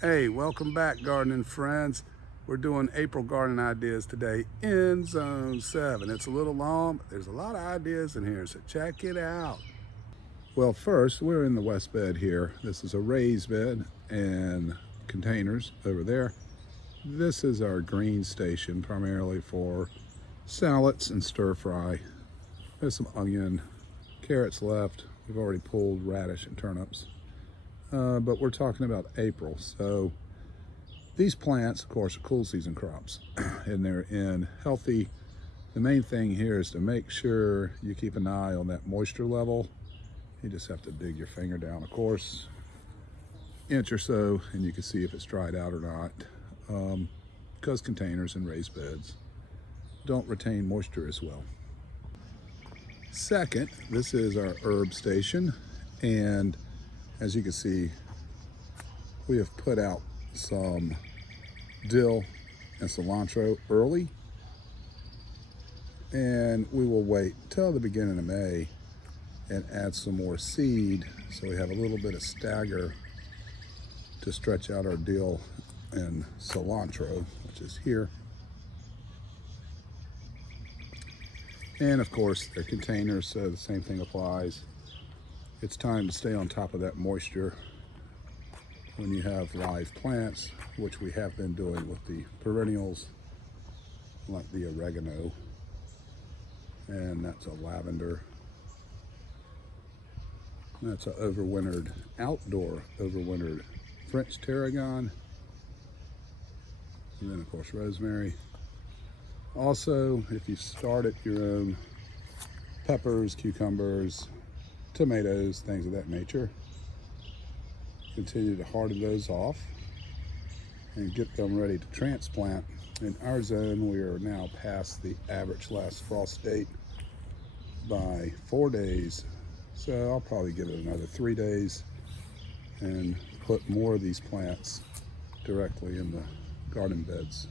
Hey, welcome back, gardening friends. We're doing April garden ideas today in Zone 7. It's a little long, but there's a lot of ideas in here, so check it out. Well, first, we're in the west bed here. This is a raised bed and containers over there. This is our green station, primarily for salads and stir fry. There's some onion, carrots left. We've already pulled radish and turnips. But we're talking about April. So these plants, of course, are cool season crops and they're in healthy. The main thing here is to make sure you keep an eye on that moisture level. You just have to dig your finger down, of course, inch or so, and you can see if it's dried out or not. Because containers and raised beds don't retain moisture as well. Second, this is our herb station, and as you can see, we have put out some dill and cilantro early, and we will wait till the beginning of May and add some more seed so we have a little bit of stagger to stretch out our dill and cilantro, which is here. And of course, they're containers, so the same thing applies. It's time to stay on top of that moisture when you have live plants, which we have been doing with the perennials, like the oregano, and that's a lavender. That's an outdoor overwintered French tarragon, and then of course rosemary. Also, if you started your own peppers, cucumbers, tomatoes, things of that nature, continue to harden those off and get them ready to transplant. In our zone, we are now past the average last frost date by 4 days, so I'll probably give it another 3 days and put more of these plants directly in the garden beds.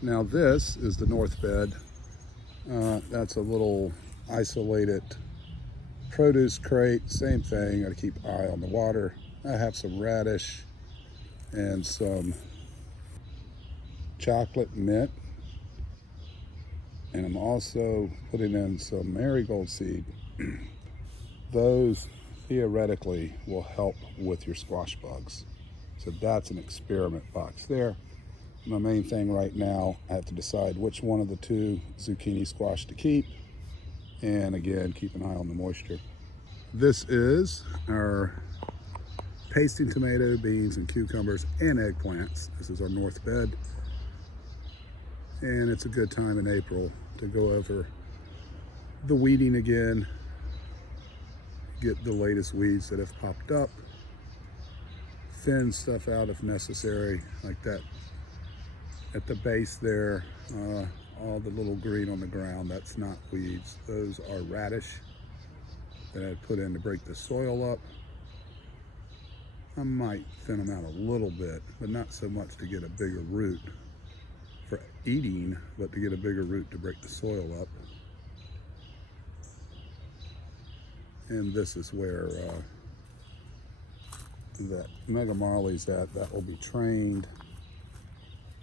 Now this is the north bed. That's a little isolated produce crate, same thing, got to keep an eye on the water. I have some radish and some chocolate mint, and I'm also putting in some marigold seed. Those theoretically will help with your squash bugs. So that's an experiment box there. My main thing right now, I have to decide which one of the two zucchini squash to keep, and again, keep an eye on the moisture. This is our pasting tomato, beans, and cucumbers and eggplants. This is our north bed, and it's a good time in April to go over the weeding again, get the latest weeds that have popped up, thin stuff out if necessary, like that at the base there. All the little green on the ground, that's not weeds, those are radish that I put in to break the soil up. I might thin them out a little bit, but not so much to get a bigger root for eating, but to get a bigger root to break the soil up. And this is where that Mega Marley's at. That will be trained.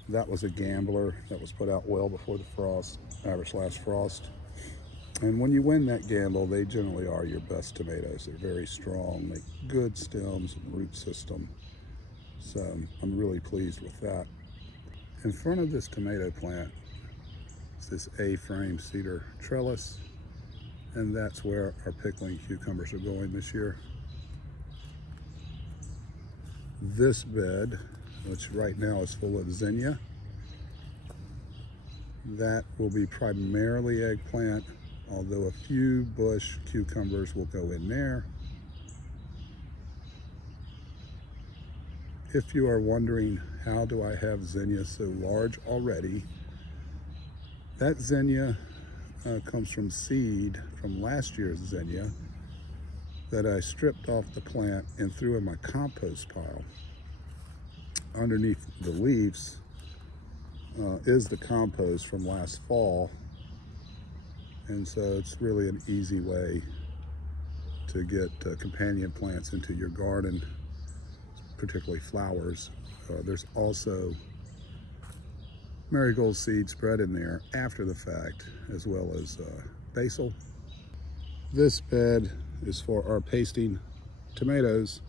That was a gambler that was put out well before the frost, average last frost. And when you win that gamble, they generally are your best tomatoes. They're very strong, make good stems and root system. So I'm really pleased with that. In front of this tomato plant is this A-frame cedar trellis, and that's where our pickling cucumbers are going this year. This bed, which right now is full of zinnia, that will be primarily eggplant, although a few bush cucumbers will go in there. If you are wondering, how do I have zinnia so large already? That zinnia comes from seed from last year's zinnia that I stripped off the plant and threw in my compost pile. Underneath the leaves is the compost from last fall, and so it's really an easy way to get companion plants into your garden. particularly flowers. There's also marigold seed spread in there after the fact, as well as basil. This bed is for our pasting tomatoes.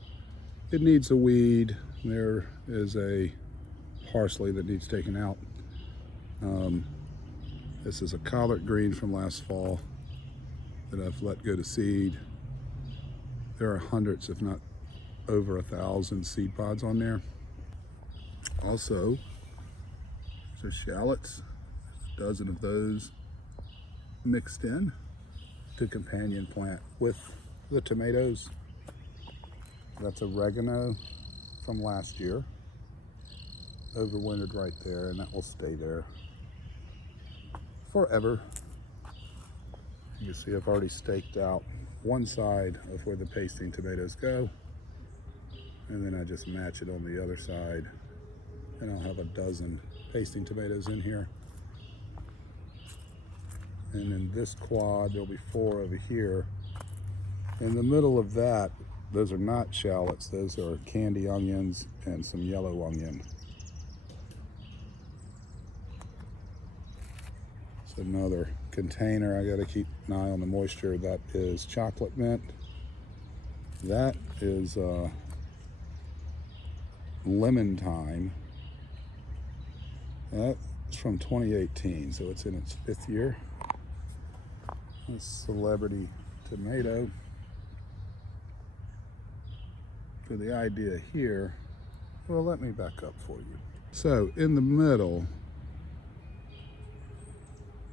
It needs a weed. There is a parsley that needs taken out. This is a collard green from last fall that I've let go to seed. There are hundreds, if not over 1,000 seed pods on there. Also, there's shallots, a dozen of those mixed in to companion plant with the tomatoes. That's oregano from last year, overwintered right there, and that will stay there forever. You can see I've already staked out one side of where the pasting tomatoes go, and then I just match it on the other side, and I'll have a dozen pasting tomatoes in here. And in this quad, there'll be 4 over here. In the middle of that, those are not shallots, those are candy onions and some yellow onion. It's another container. I gotta keep an eye on the moisture. That is chocolate mint. That is lemon thyme. That's from 2018, so it's in its 5th year. This celebrity tomato. For the idea here, well, let me back up for you. So in the middle,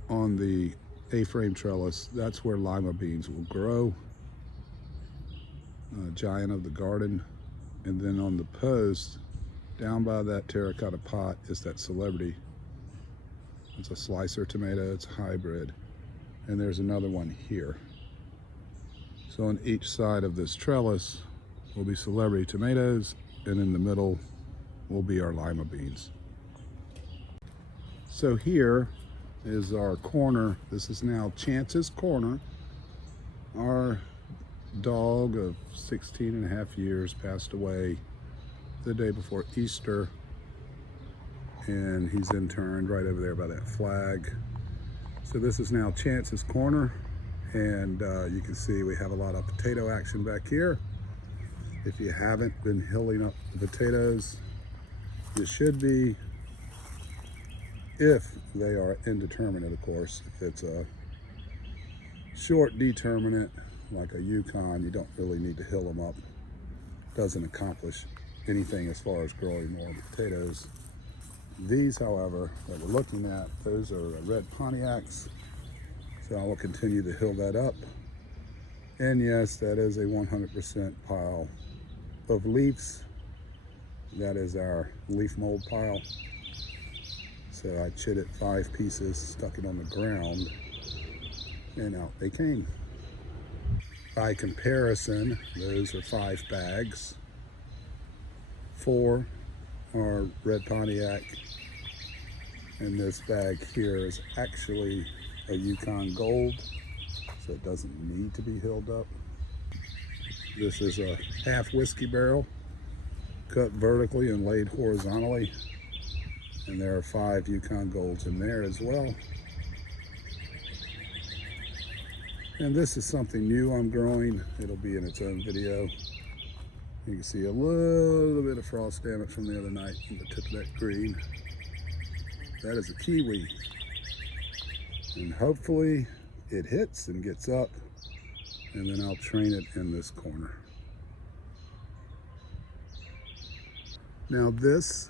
on the A-frame trellis, that's where lima beans will grow. Giant of the garden. And then on the post, down by that terracotta pot, is that celebrity. It's a slicer tomato, it's a hybrid. And there's another one here. So on each side of this trellis will be celebrity tomatoes, and in the middle will be our lima beans. So here is our corner. This is now Chance's corner. Our dog of 16 and a half years passed away the day before Easter, and he's interned right over there by that flag. So this is now Chance's corner, and you can see we have a lot of potato action back here. If you haven't been hilling up the potatoes, you should be, if they are indeterminate, of course. If it's a short determinate, like a Yukon, you don't really need to hill them up. Doesn't accomplish anything as far as growing more potatoes. These, however, that we're looking at, those are red Pontiacs. So I will continue to hill that up. And yes, that is a 100% pile of leaves. That is our leaf mold pile. So I chitted 5 pieces, stuck it on the ground, and out they came. By comparison, those are 5 bags. 4 are red Pontiac, and this bag here is actually a Yukon Gold, so it doesn't need to be hilled up. This is a half whiskey barrel, cut vertically and laid horizontally, and there are 5 Yukon Golds in there as well. And this is something new I'm growing. It'll be in its own video. You can see a little bit of frost damage from the other night on the tip of that green. That is a kiwi. And hopefully it hits and gets up, and then I'll train it in this corner. Now this,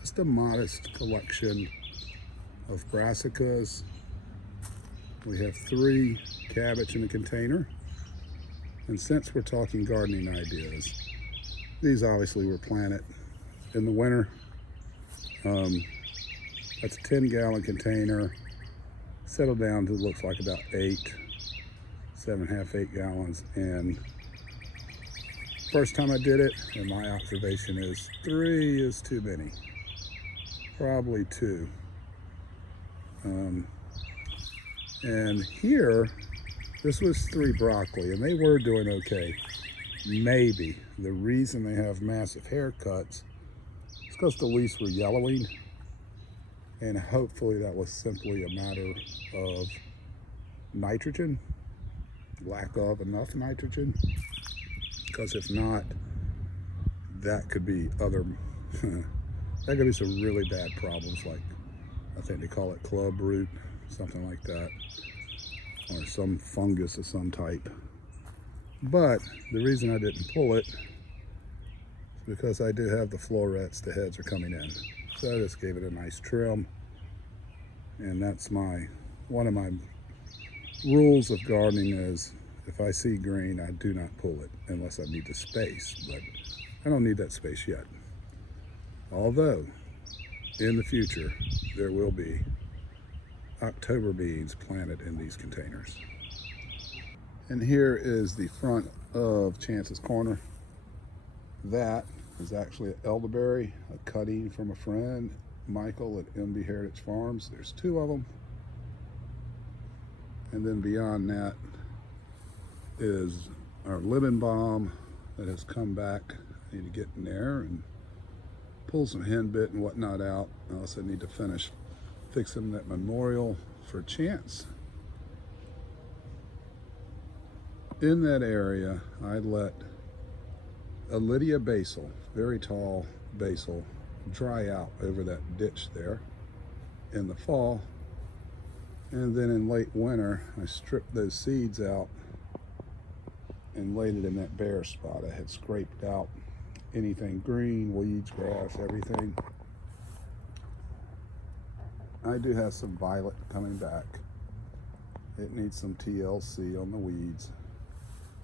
just a modest collection of Brassicas. We have 3 cabbage in a container. And since we're talking gardening ideas, these obviously were planted in the winter. That's a 10-gallon container, settled down to looks like about 7.5, 8 gallons. And first time I did it, and my observation is 3 is too many, probably 2. And here, this was 3 broccoli, and they were doing okay. Maybe the reason they have massive haircuts is because the leaves were yellowing, and hopefully that was simply a matter of nitrogen, lack of enough nitrogen, because if not, that could be other that could be some really bad problems, like I think they call it club root, something like that, or some fungus of some type. But the reason I didn't pull it is because I do have the florets, the heads are coming in. So I just gave it a nice trim. And that's one of my rules of gardening is if I see green, I do not pull it unless I need the space. But I don't need that space yet. Although, in the future, there will be October beans planted in these containers. And here is the front of Chance's Corner. That is actually an elderberry, a cutting from a friend, Michael at MB Heritage Farms. There's 2 of them. And then beyond that is our lemon balm that has come back. I need to get in there and pull some henbit and whatnot out. I also need to finish fixing that memorial for Chance. In that area, I let a Lydia basil, very tall basil, dry out over that ditch there in the fall. And then in late winter, I stripped those seeds out and laid it in that bare spot. I had scraped out anything green, weeds, grass, everything. I do have some violet coming back. It needs some TLC on the weeds.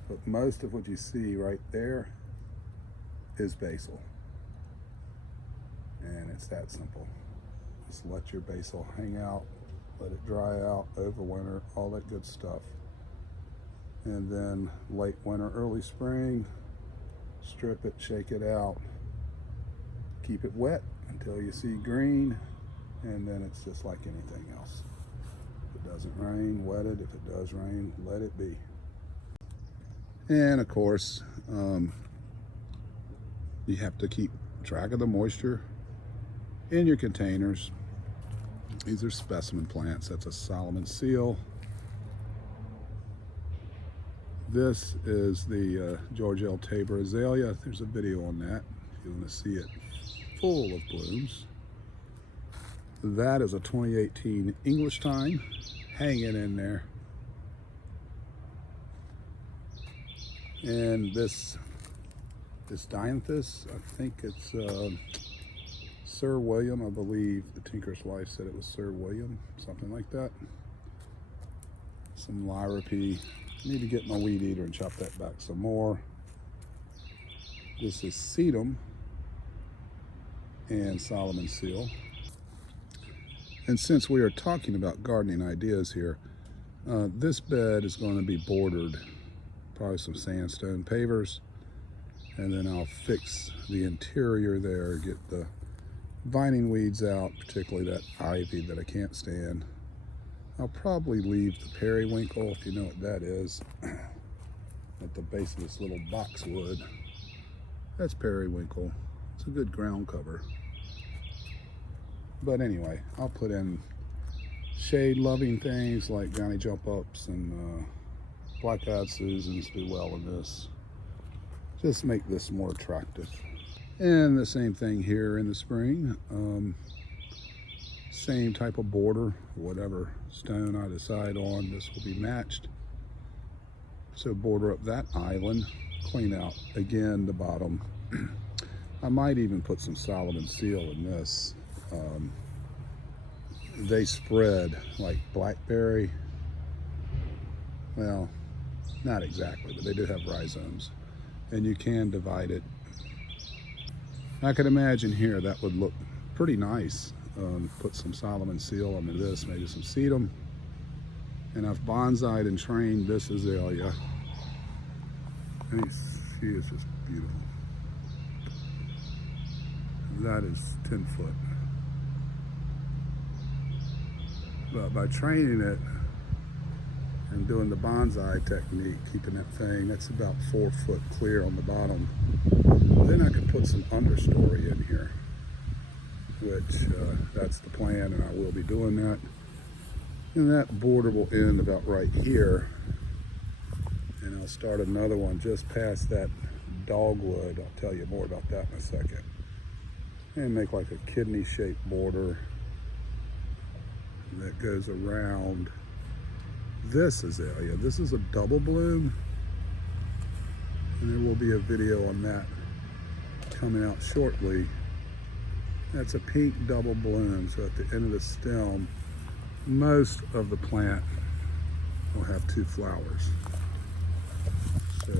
But most of what you see right there is basil. And it's that simple. Just let your basil hang out, let it dry out over winter, all that good stuff. And then late winter, early spring, strip it, shake it out, keep it wet until you see green, and then it's just like anything else. If it doesn't rain, wet it. If it does rain, let it be. And of course, you have to keep track of the moisture in your containers. These are specimen plants. That's a Solomon seal. This is the George L. Tabor azalea. There's a video on that if you want to see it full of blooms. That is a 2018 English thyme hanging in there. And this dianthus, I think it's Sir William, I believe the tinker's wife said it was Sir William, something like that. Some lyripy. Need to get my weed eater and chop that back some more. This is sedum and Solomon seal. And since we are talking about gardening ideas here, this bed is going to be bordered, probably some sandstone pavers, and then I'll fix the interior there, get the vining weeds out, particularly that ivy that I can't stand. I'll probably leave the periwinkle, if you know what that is, at the base of this little boxwood. That's periwinkle. It's a good ground cover. But anyway, I'll put in shade-loving things like Johnny Jump Ups and black-eyed Susans do well in this. Just make this more attractive. And the same thing here in the spring. Same type of border, whatever stone I decide on, this will be matched. So border up that island, clean out again the bottom. I might even put some Solomon seal in this. They spread like Blackberry. Well, not exactly, but they do have rhizomes. And you can divide it. I can imagine here that would look pretty nice. Put some Solomon seal under this, maybe some sedum. And I've bonsai'd and trained this azalea. And she is just beautiful. That is 10 foot. But by training it and doing the bonsai technique, keeping that thing, that's about 4 foot clear on the bottom. Then I can put some understory in here, which that's the plan, and I will be doing that. And that border will end about right here. And I'll start another one just past that dogwood. I'll tell you more about that in a second. And make like a kidney-shaped border that goes around this azalea. This is a double bloom, and there will be a video on that coming out shortly. That's a pink double bloom, so at the end of the stem, most of the plant will have 2 flowers. So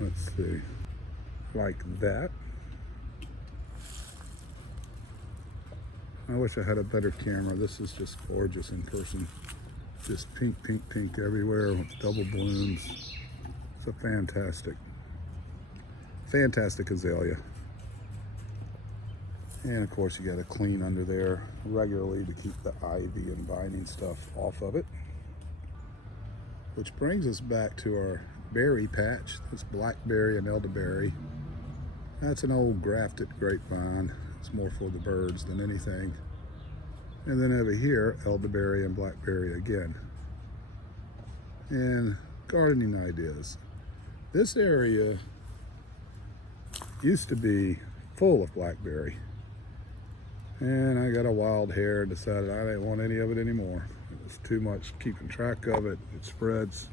let's see, like that. I wish I had a better camera. This is just gorgeous in person. Just pink, pink, pink everywhere with double blooms. It's a fantastic, fantastic azalea. And of course you gotta clean under there regularly to keep the ivy and binding stuff off of it. Which brings us back to our berry patch. That's Blackberry and Elderberry. That's an old grafted grapevine. It's more for the birds than anything. And then over here, Elderberry and Blackberry again. And gardening ideas. This area used to be full of Blackberry. And I got a wild hair and decided I didn't want any of it anymore. It was too much keeping track of it. It spreads.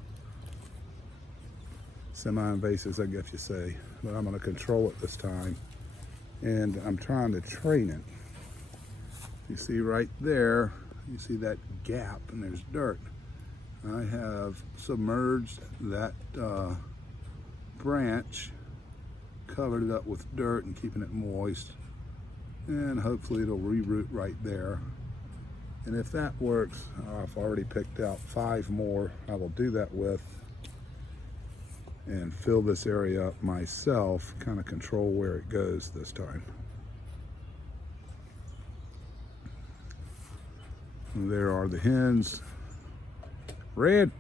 Semi-invasive, I guess you say. But I'm gonna control it this time. And I'm trying to train it. You see right there, you see that gap and there's dirt. I have submerged that branch, covered it up with dirt and keeping it moist. And hopefully it'll reroot right there. And if that works, I've already picked out 5 more I will do that with and fill this area up myself, kind of control where it goes this time. And there are the hens. Red,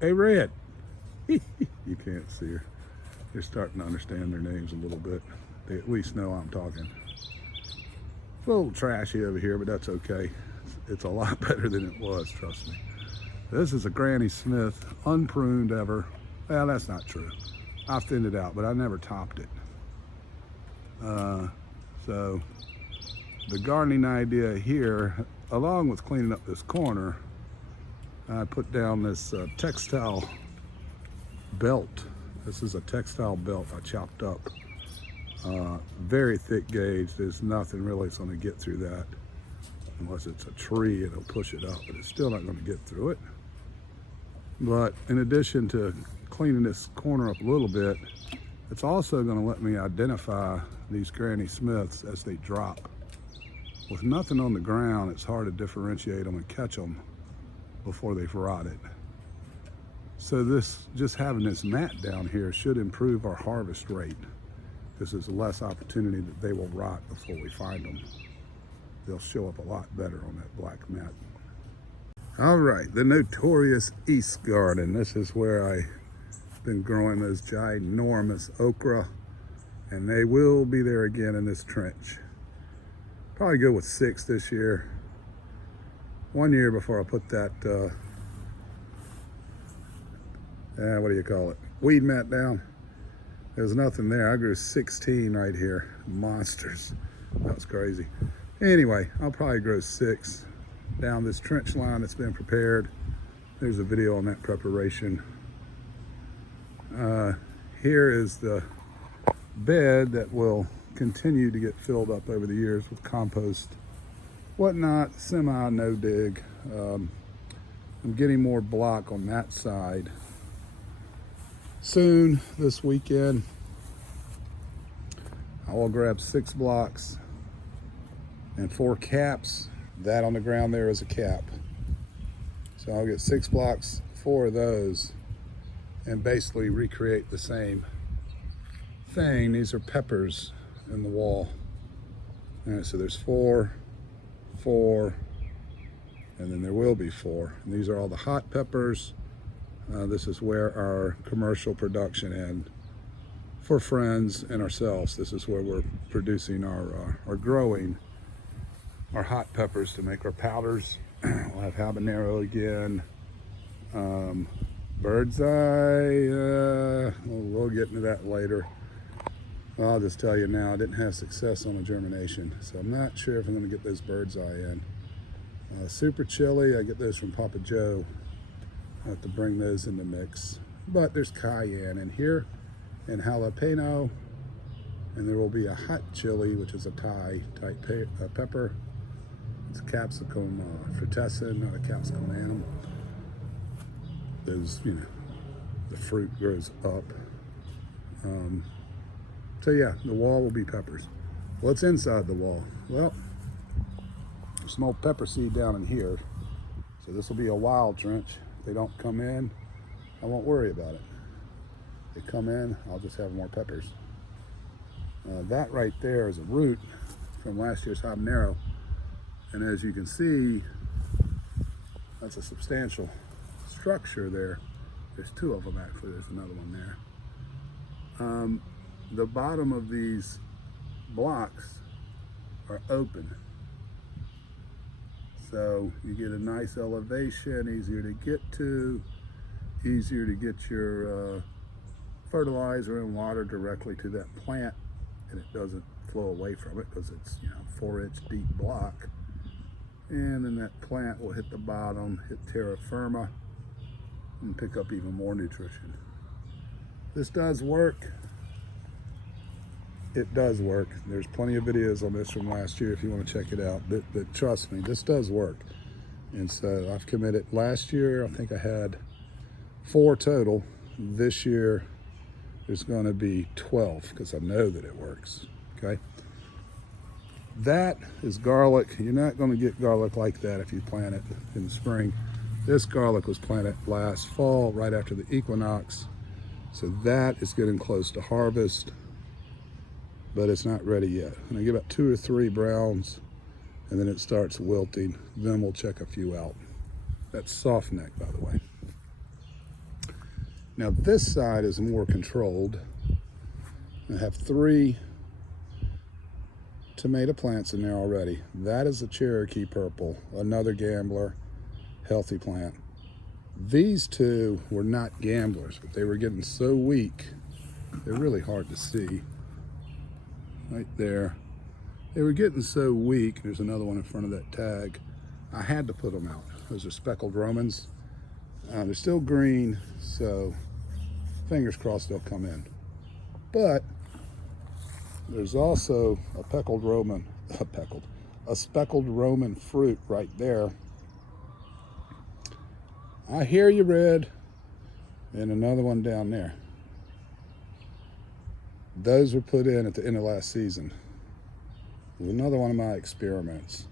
hey Red. You can't see her. They're starting to understand their names a little bit. They at least know I'm talking. It's a little trashy over here, but that's okay. It's a lot better than it was, trust me. This is a Granny Smith, unpruned ever. Well, that's not true. I thinned it out, but I never topped it. So the gardening idea here, along with cleaning up this corner, I put down this textile belt. This is a textile belt I chopped up. Very thick gauge. There's nothing really that's going to get through that. Unless it's a tree, it'll push it up, but it's still not going to get through it. But in addition to cleaning this corner up a little bit, it's also going to let me identify these Granny Smiths as they drop. With nothing on the ground, it's hard to differentiate them and catch them before they've rotted. So this, just having this mat down here should improve our harvest rate. This is less opportunity that they will rot before we find them. They'll show up a lot better on that black mat. All right, the notorious East Garden. This is where I've been growing those ginormous okra, and they will be there again in this trench. Probably go with 6 this year. 1 year before I put that, what do you call it? Weed mat down. There's nothing there. I grew 16 right here. Monsters. That was crazy. Anyway, I'll probably grow 6 down this trench line that's been prepared. There's a video on that preparation. Here is the bed that will continue to get filled up over the years with compost, whatnot, semi no dig. I'm getting more block on that side soon this weekend. I will grab 6 blocks and 4 caps. That on the ground there is a cap. So I'll get 6 blocks, 4 of those, and basically recreate the same thing. These are peppers in the wall. All right, so there's 4, 4, and then there will be 4. And these are all the hot peppers. This is where our commercial production and for friends and ourselves, this is where we're producing our growing our hot peppers to make our powders. We'll have habanero again, bird's eye, we'll get into that later. I'll just tell you now, I didn't have success on the germination, so I'm not sure if I'm going to get those bird's eye in. Super chili, I get those from Papa Joe. I have to bring those in the mix. But there's cayenne in here, and jalapeno, and there will be a hot chili, which is a Thai type pepper. It's capsicum frutescen, not a capsicum. Those, the fruit grows up. So yeah, the wall will be peppers. What's inside the wall? Well, there's some old pepper seed down in here. So this will be a wild trench. If they don't come in, I won't worry about it. If they come in, I'll just have more peppers. That right there is a root from last year's habanero. And as you can see, that's a substantial structure there. There's 2 of them actually, there's another one there. The bottom of these blocks are open. So you get a nice elevation, easier to get to, easier to get your fertilizer and water directly to that plant, and it doesn't flow away from it because it's 4-inch deep block. And then that plant will hit the bottom, hit terra firma, and pick up even more nutrition. This does work. It does work. There's plenty of videos on this from last year if you want to check it out. But trust me, this does work. And so I've committed. Last year, I think I had 4 total. This year, there's going to be 12 because I know that it works. Okay. That is garlic. You're not going to get garlic like that if you plant it in the spring. This garlic was planted last fall, right after the equinox. So that is getting close to harvest, but it's not ready yet. And I give about 2 or 3 browns, and then it starts wilting. Then we'll check a few out. That's soft neck, by the way. Now this side is more controlled. I have 3 tomato plants in there already. That is a Cherokee purple, another gambler, healthy plant. These 2 were not gamblers, but they were getting so weak, they're really hard to see. Right there. They were getting so weak. There's another one in front of that tag. I had to put them out. Those are speckled Romans. They're still green, so fingers crossed they'll come in. But there's also a speckled Roman fruit right there. I hear you, Red. And another one down there. Those were put in at the end of last season. It was another one of my experiments.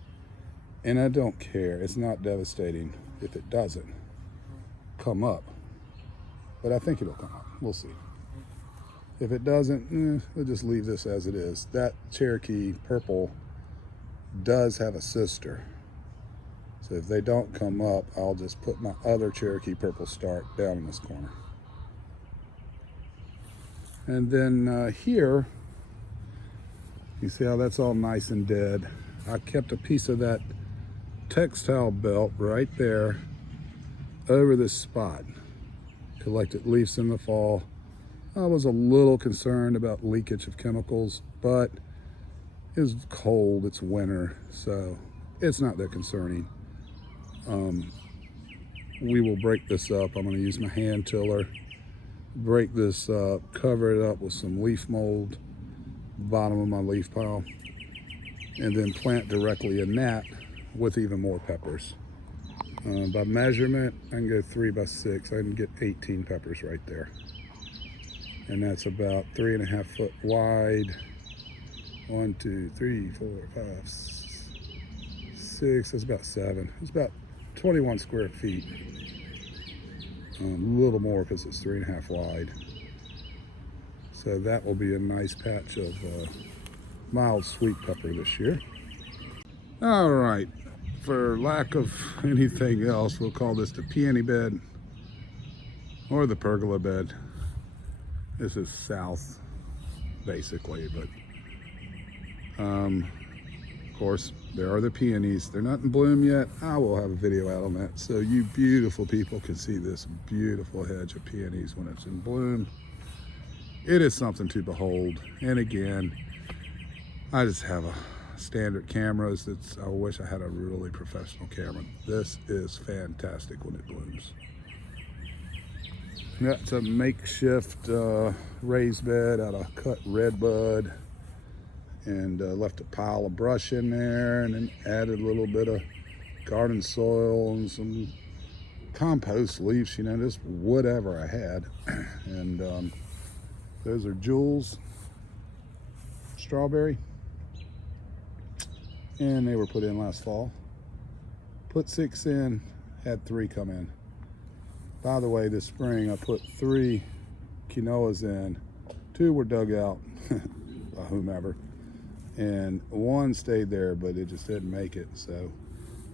And I don't care. It's not devastating if it doesn't come up. But I think it'll come up. We'll see. If it doesn't, we'll just leave this as it is. That Cherokee purple does have a sister. So if they don't come up, I'll just put my other Cherokee purple start down in this corner. And then here, you see how that's all nice and dead. I kept a piece of that textile belt right there over this spot. Collected leaves in the fall. I was a little concerned about leakage of chemicals, but it's cold, it's winter, so it's not that concerning. We will break this up. I'm going to use my hand tiller, break this up, cover it up with some leaf mold, bottom of my leaf pile, and then plant directly in that with even more peppers. By measurement, I can go 3 by 6. I can get 18 peppers right there. And that's about 3.5 foot wide. 1, 2, 3, 4, 5, 6. That's about 7. It's about 21 square feet. A little more because it's 3.5 wide. So that will be a nice patch of mild sweet pepper this year. All right, for lack of anything else, we'll call this the peony bed or the pergola bed. This is south, basically, but of course, there are the peonies. They're not in bloom yet. I will have a video out on that so you beautiful people can see this beautiful hedge of peonies when it's in bloom. It is something to behold. And again, I just have a standard cameras. I wish I had a really professional camera. This is fantastic when it blooms. That's a makeshift raised bed out of cut redbud, and left a pile of brush in there, and then added a little bit of garden soil and some compost leaves, you know, just whatever I had. And those are Jules strawberry, and they were put in last fall. Put 6 in, had 3 come in. By the way, this spring I put 3 quinoas in. 2 were dug out by whomever, and 1 stayed there, but it just didn't make it. So,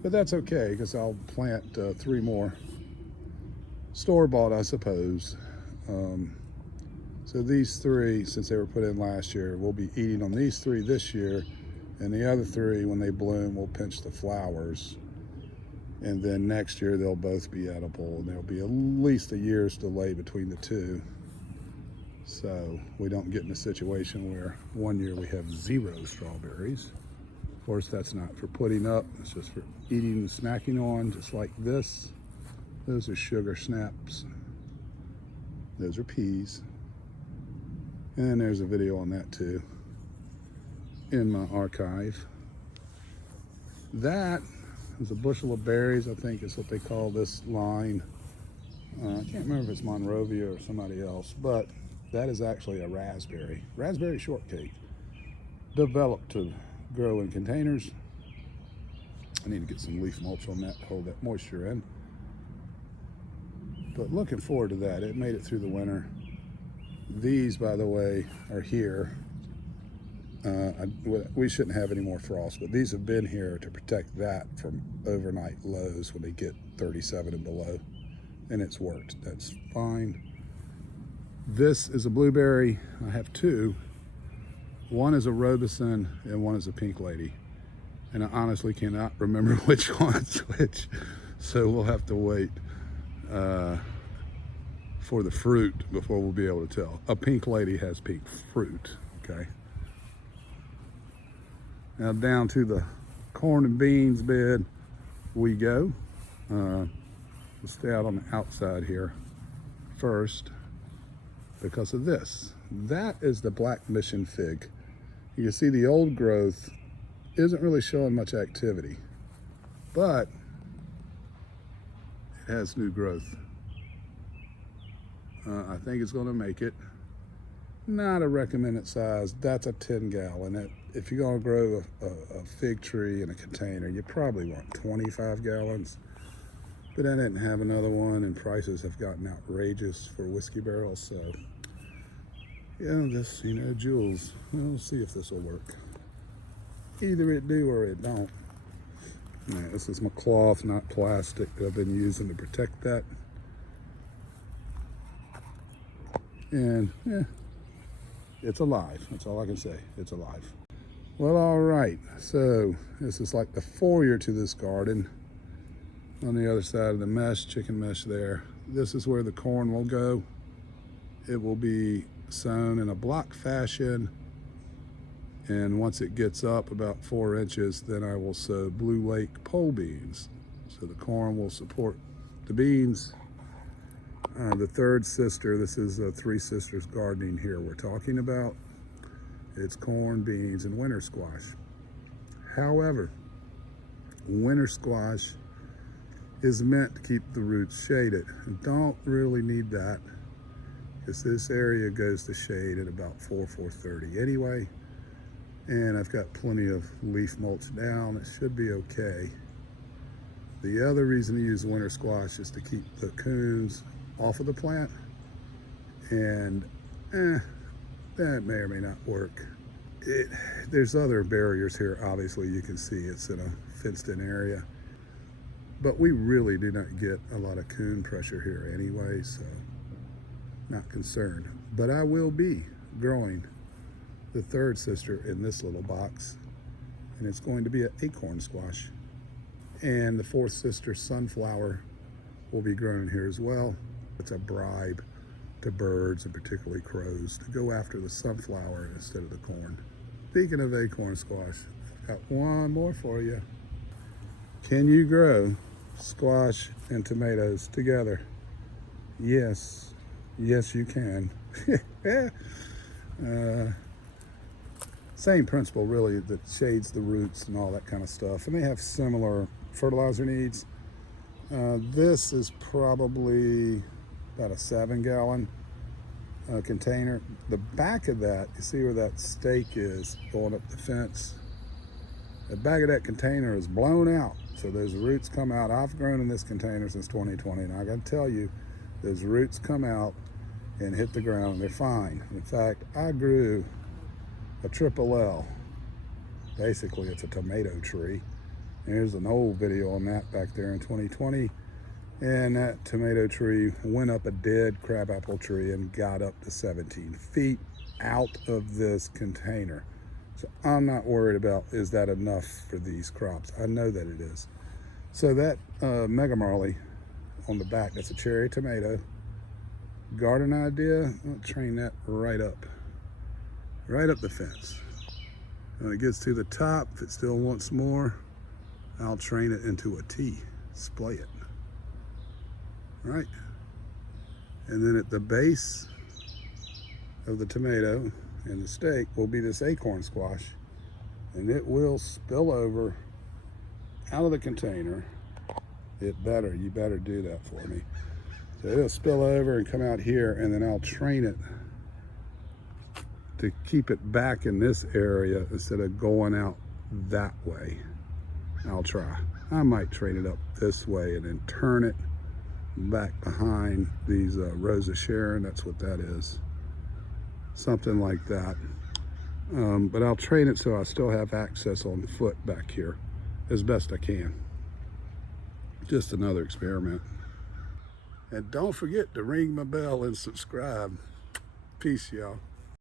but that's okay, because I'll plant 3 more. Store-bought, I suppose. So these 3, since they were put in last year, we'll be eating on these 3 this year, and the other 3, when they bloom, we'll pinch the flowers. And then next year they'll both be edible, and there'll be at least a year's delay between the 2. So we don't get in a situation where one year we have 0 strawberries. Of course, that's not for putting up, it's just for eating and snacking on, just like this. Those are sugar snaps. Those are peas. And there's a video on that too in my archive. That is a bushel of berries, I think is what they call this line. I can't remember if it's Monrovia or somebody else, but that is actually a raspberry. Raspberry shortcake, developed to grow in containers. I need to get some leaf mulch on that to hold that moisture in. But looking forward to that. It made it through the winter. These, by the way, are here. We shouldn't have any more frost, but these have been here to protect that from overnight lows when they get 37 and below, and it's worked. That's fine. This is a blueberry. I have 2. One is a Robeson and one is a pink lady, and I honestly cannot remember which one's which, so we'll have to wait for the fruit before we'll be able to tell. A pink lady has pink fruit, okay? Now down to the corn and beans bed we go. We'll stay out on the outside here first because of this. That is the Black Mission fig. You can see the old growth isn't really showing much activity, but it has new growth. I think it's going to make it. Not a recommended size. That's a 10 gallon. If you're going to grow a fig tree in a container, you probably want 25 gallons. But I didn't have another one, and prices have gotten outrageous for whiskey barrels. So, yeah, this, you know, Jules. We'll see if this will work. Either it do or it don't. Yeah, this is my cloth, not plastic, that I've been using to protect that. And yeah, it's alive. That's all I can say. It's alive. Well, all right. So this is like the foyer to this garden. On the other side of the mesh, chicken mesh there. This is where the corn will go. It will be sown in a block fashion. And once it gets up about 4 inches, then I will sow Blue Lake pole beans. So the corn will support the beans. The third sister, this is 3 sisters gardening here we're talking about. It's corn, beans, and winter squash. However, winter squash is meant to keep the roots shaded. And don't really need that, because this area goes to shade at about 4:30 anyway. And I've got plenty of leaf mulch down. It should be okay. The other reason to use winter squash is to keep the coons off of the plant, and that may or may not work. There's other barriers here. Obviously, you can see it's in a fenced-in area. But we really do not get a lot of coon pressure here anyway, so not concerned. But I will be growing the third sister in this little box, and it's going to be an acorn squash. And the fourth sister, sunflower, will be grown here as well. It's a bribe to birds, and particularly crows, to go after the sunflower instead of the corn. Speaking of acorn squash, I've got one more for you. Can you grow squash and tomatoes together? Yes, yes you can. Same principle really, that shades the roots and all that kind of stuff, and they have similar fertilizer needs. This is probably about a 7-gallon container. The back of that, you see where that stake is going up the fence? The back of that container is blown out, so those roots come out. I've grown in this container since 2020, and I gotta tell you, those roots come out and hit the ground, and they're fine. In fact, I grew a triple L. Basically, it's a tomato tree. There's an old video on that back there in 2020, and that tomato tree went up a dead crabapple tree and got up to 17 feet out of this container. So I'm not worried about, is that enough for these crops? I know that it is. So that Mega Marley on the back, that's a cherry tomato. Garden idea, I'll train that right up the fence. When it gets to the top, if it still wants more, I'll train it into a T, splay it, right? And then at the base of the tomato and the stake will be this acorn squash, and it will spill over out of the container. You better do that for me. So it'll spill over and come out here, and then I'll train it to keep it back in this area instead of going out that way. I'll try. I might train it up this way and then turn it back behind these Rosa Sharon. That's what that is. Something like that. But I'll train it so I still have access on foot back here as best I can. Just another experiment. And don't forget to ring my bell and subscribe. Peace, y'all.